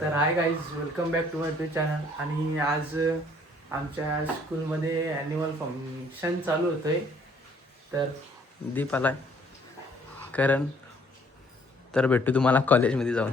तर hi guys, welcome back to my YouTube channel. आणि आज आमच्या स्कूलमध्ये ॲन्युअल फंक्शन चालू होतं आहे. तर दीप आलाय, करण. तर भेटू तुम्हाला कॉलेजमध्ये जाऊन.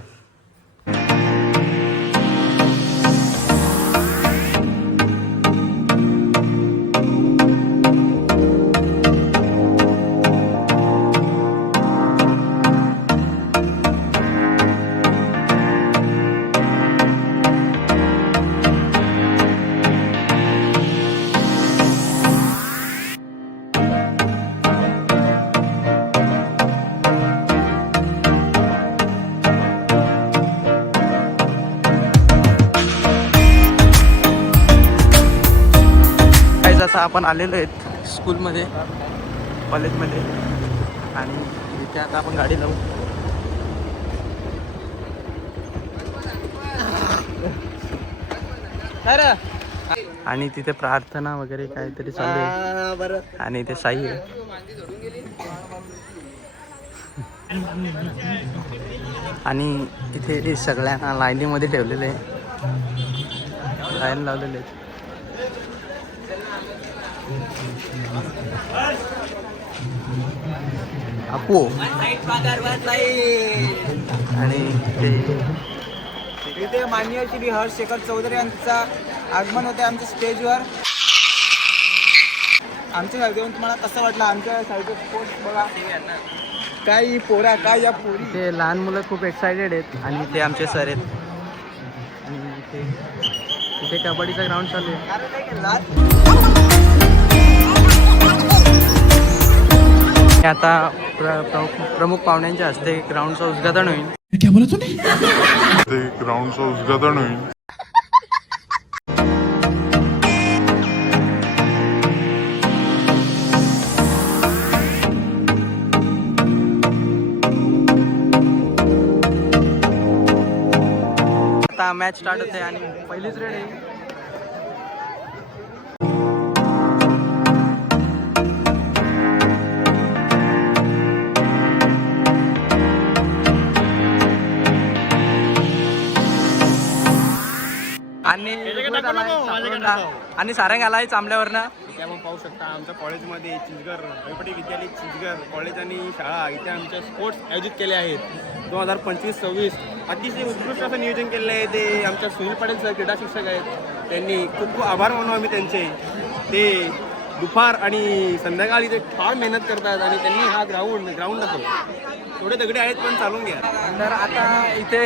आता आपण आलेलो आहेत स्कूलमध्ये, कॉलेजमध्ये. आणि इथे आता आपण गाडी लावू. आणि तिथे प्रार्थना वगैरे काहीतरी चालू आहे. आणि ते साई आहे. आणि इथे सगळ्यांना लाईनीमध्ये ठेवलेले आहे, लाईन लावलेले आहेत. आपो आणि इथे माननीय श्री हर्षशेखर चौधरी यांचा आगमन होते आमच्या स्टेजवर. आमच्या साईड येऊन तुम्हाला कसं वाटलं? आमच्या साईडचे स्पोर्ट्स बघा, काय पोरा, काय या पोरी. ते लहान मुलं खूप एक्सायटेड आहेत. आणि ते आमचे सर आहेत. आणि इथे कबड्डीचा ग्राउंड चालू आहे. आता प्रमुख पाहुण्यांच्या हस्ते ग्राउंडचं उद्घाटन होईल. क्या बोला तूने? ते ग्राउंडचं उद्घाटन होईल. आता मॅच स्टार्ट होते आणि पहिलीच रेड आहे. आणि सारंग आलाय चांबल्यावरनं. आपण पाहू शकता आमच्या कॉलेजमध्ये चिंचगर रविपटी विद्यालय चिंचगर कॉलेज आणि शाळा इथे आमच्या स्पोर्ट्स आयोजित केले आहेत. 2025-26 अतिशय उत्कृष्ट असं नियोजन केलेलं आहे. ते आमच्या सुनील पाटील सर क्रीडा शिक्षक आहेत, त्यांनी खूप खूप आभार मानू आम्ही त्यांचे. ते दुपार आणि संध्याकाळी ते फार मेहनत करतात आणि त्यांनी हा ग्राउंड असो थोडे दगडे आहेत पण चालून घ्या. तर आता इथे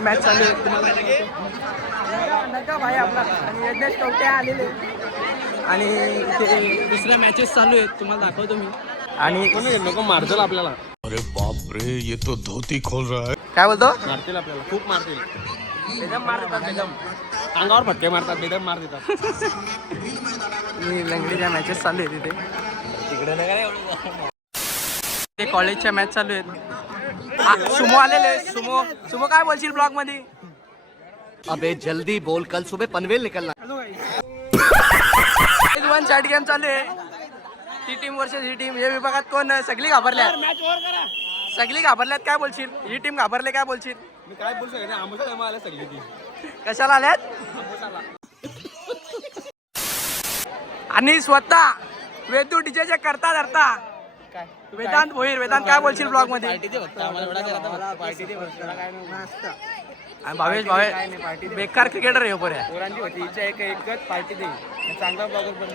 मॅच चालू आहे. नका भाई आपला आणि यज्ञेश कवटे आलेले. आणि इथे दुसऱ्या मॅचेस चालू आहेत, तुम्हाला दाखवतो मी. आणि नको मारतील आपल्याला. अरे बाप रे, ये तो धोती खोल रहा है. काय बोलतो? मारतील आपल्याला, खूप मारतील. बेदम मार देतात, बेदम अंगावर फटके मारतात, बेदम मार देतात. लंगडीच्या मॅचेस चालू आहेत तिथे. ते कॉलेजच्या मॅच चालू आहेत. सुमो आलेले. सुमो काय बोलशील ब्लॉग मध्ये? अबे जल्दी बोल, कल सुबह पनवेल निकलना. 1 शॉट गेम चालू आहे. ती टीम वर्सेस ही टीम. या विभागात कोण? सगळी घाबरल्यात. सगळी घाबरल्यात. काय बोलशील? ही टीम घाबरले, काय बोलशील? मी काय बोलू शकत नाही. आमच्या आल्या सगळी ती. कशाला आल्यात? आणि स्वतः वेदू डीजेचे करता धरता वेदांत भोईर. वेदांत काय बोलशील ब्लॉग मध्ये? आणि भावेश बेकार क्रिकेटर आहे पोऱ्या.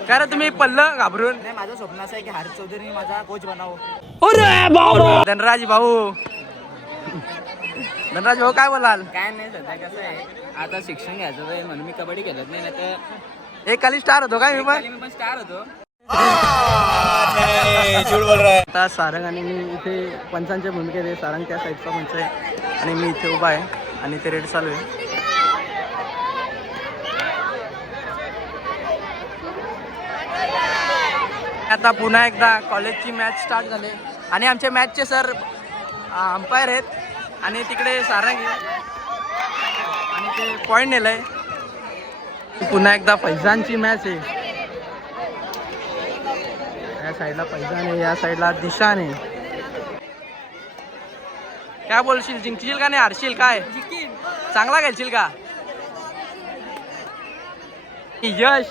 काय रे तुम्ही पल्लं घाबरून? माझं स्वप्न असं आहे की हर्ष चौधरी माझा कोच बनावं. धनराज भाऊ काय बोलाल? काय नाही, सध्या कसं आहे आता शिक्षण घ्यायचं आहे म्हणून मी कबड्डी खेळत नाही. तर एक खाली स्टार होतो काय? मी पण स्टार होतो. आता सारंग आणि मी इथे पंचांच्या भूमिकेत आहे. सारंग त्या साईडचा पंच आहे आणि मी इथे उभा आहे. आणि ते रेड चालू आहे. आता पुन्हा एकदा कॉलेजची मॅच स्टार्ट झाली आणि आमच्या मॅचचे सर अंपायर आहेत. आणि तिकडे सारंग आहे आणि ते पॉईंट नेलंय. पुन्हा एकदा फैजानची मॅच आहे. या साईडला फैजान आहे, या साईडला दिशान आहे. काय बोलशील? जिंकशील का नाही हारशील? काय चांगला खेळशील का? यश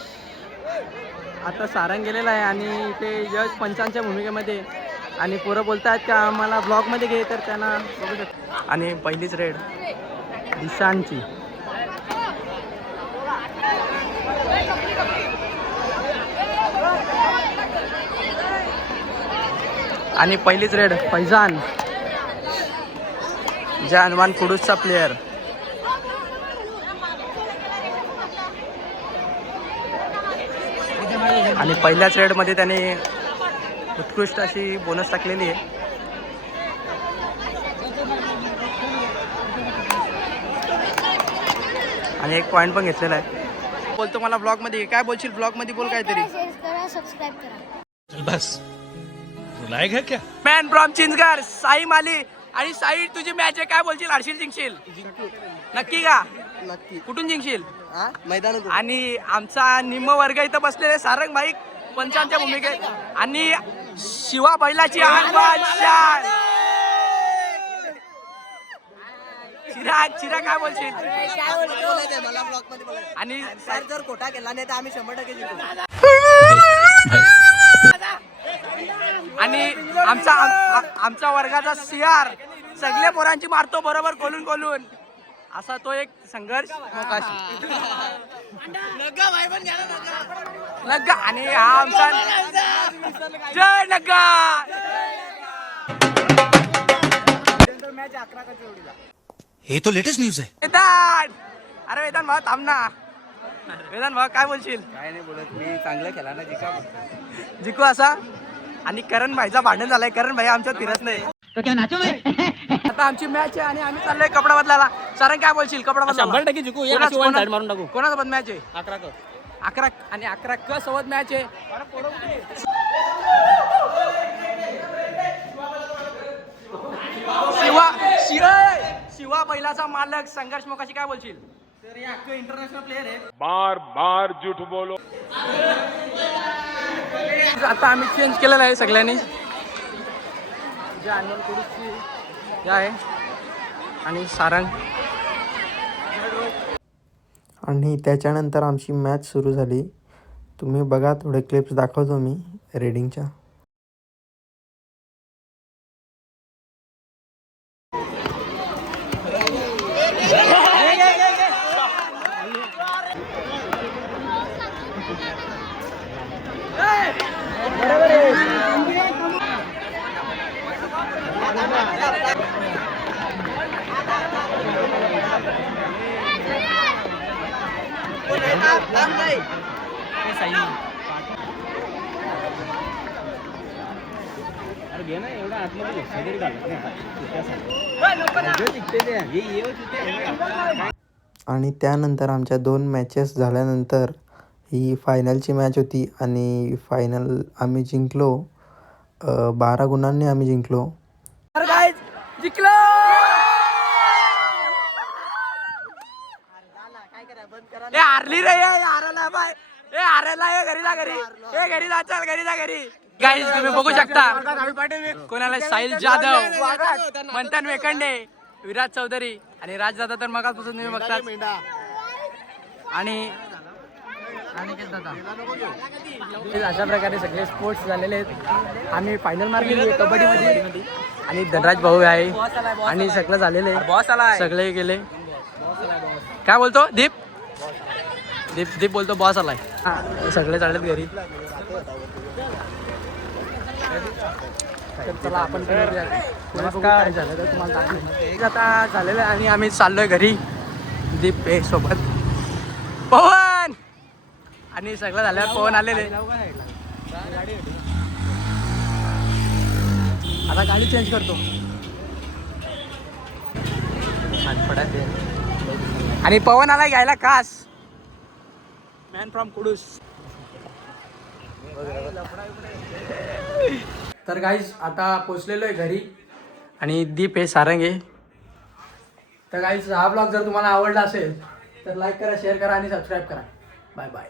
आता सारंग गेलेला आहे आणि ते यश पंचांच्या भूमिकेमध्ये आणि पोरं बोलतात का आम्हाला ब्लॉगमध्ये घे, तर त्यांना बघू शकतो. आणि पहिलीच रेड दिशांची. आणि पहिलीच रेड फैजान, ज्या हनुमान कुडूसचा प्लेयर. आणि पहिल्याच रेडमध्ये त्याने उत्कृष्ट अशी बोनस टाकलेली आहे. आणि एक पॉइंट पण घेतलेला आहे. बोलतो मला ब्लॉग मध्ये काय बोलशील? ब्लॉग मध्ये बोल काहीतरी. सबस्क्राईब करा. बस रुलाएगा क्या? मॅन फ्रॉम चिंचगड साई माली. आणि साई तुझी मॅच आहे, काय बोलशील? हरशील जिंकशील? नक्की का? नक्की. कुठून जिंकशील? मैदान. आणि आमचा निम्म वर्ग इथं बसलेले सारंग भाई पंचांच्या भूमिकेत आणि शिवा बैलाची चिरा काय बोलशील? मला ब्लॉग मध्ये बोलायचं. आणि सर जर खोटा केला नाही तर आम्ही 100% जिंकू. आणि आमचा वर्गाचा सिआर सगळे पोरांची मारतो बरोबर खोलून असा तो एक संघर्ष मोकाशी नग्गा. आणि हा आमचा जय नग्गा. ये तो लेटेस्ट न्यूज है. वेदांत, अरे वेदांत भाऊ थांब ना. वेदांत भाऊ काय बोलशील? काय नाही बोलत मी, चांगलं खेळा ना जिकू असा. आणि करण भाईचा भांडण झालाय. करण भाई आमच्यात फिरत नाही. आता आमची मॅच आहे आणि आम्ही चाललोय कपडा बदलायला. सारंग काय बोलशील? कपडा बदला 100% जिंकू. मारून टाकू. कोणासोबत मॅच आहे? 11 आणि 11 क सोबत मॅच आहे. शिवा बैलाचा मालक संघर्ष मोकाशी काय बोलशील? इंटरनॅशनल प्लेयर आहे. बार बार झूठ बोलो. आता आम्ही चेंज केलेलं आहे सगळ्यांनी. जे अनमोल कुडूसची हे आहे आणि सारंग. आणि त्याच्यानंतर आमची मॅच सुरू झाली. तुम्ही बघा, थोडे क्लिप्स दाखवतो मी रेडिंगच्या. घे ना एवढा आतमध्ये आणि त्यानंतर आमच्या 2 मॅचेस झाल्यानंतर ही फायनलची मॅच होती आणि फायनल आम्ही जिंकलो. 12 गुणांनी आम्ही जिंकलो. जिंकलो. ए हारली रे, हारायला बाय. ए हारायला घरी जा, घरी जा, चल घरी जा, घरी. गाईज तुम्ही बघू शकता कोणाला साहिल जाधव, मंथन वेखंडे, विराज चौधरी आणि राजदादा तर मगापासून तुम्ही बघता. आणि अशा प्रकारे सगळे स्पोर्ट्स झालेले आहेत. आम्ही फायनल मारलेली आहे कबड्डीमध्ये आणि धनराज भाऊ आहे आणि सगळं झालेलं आहे. सगळे गेले. काय बोलतो दीप? दीप बोलतो बॉस आलाय. सगळे चाललेत घरी. तर चला आपण नमस्कार झालं तर तुम्हाला दाखवलं. आता झालेलं आहे आणि आम्ही चाललोय घरी. दीप सोबत पवन आणि सगळं झाल्यावर पवन आलेले. आता गाडी चेंज करतो आणि पवन आला घ्यायला खास. Man from Kudus. तर गाईज आता पोचलेलो आहे घरी आणि दीप हे सारंग आहे. तर गाईज हा ब्लॉग जर तुम्हाला आवडला असेल तर लाईक करा, शेअर करा आणि सबस्क्राईब करा. Bye bye.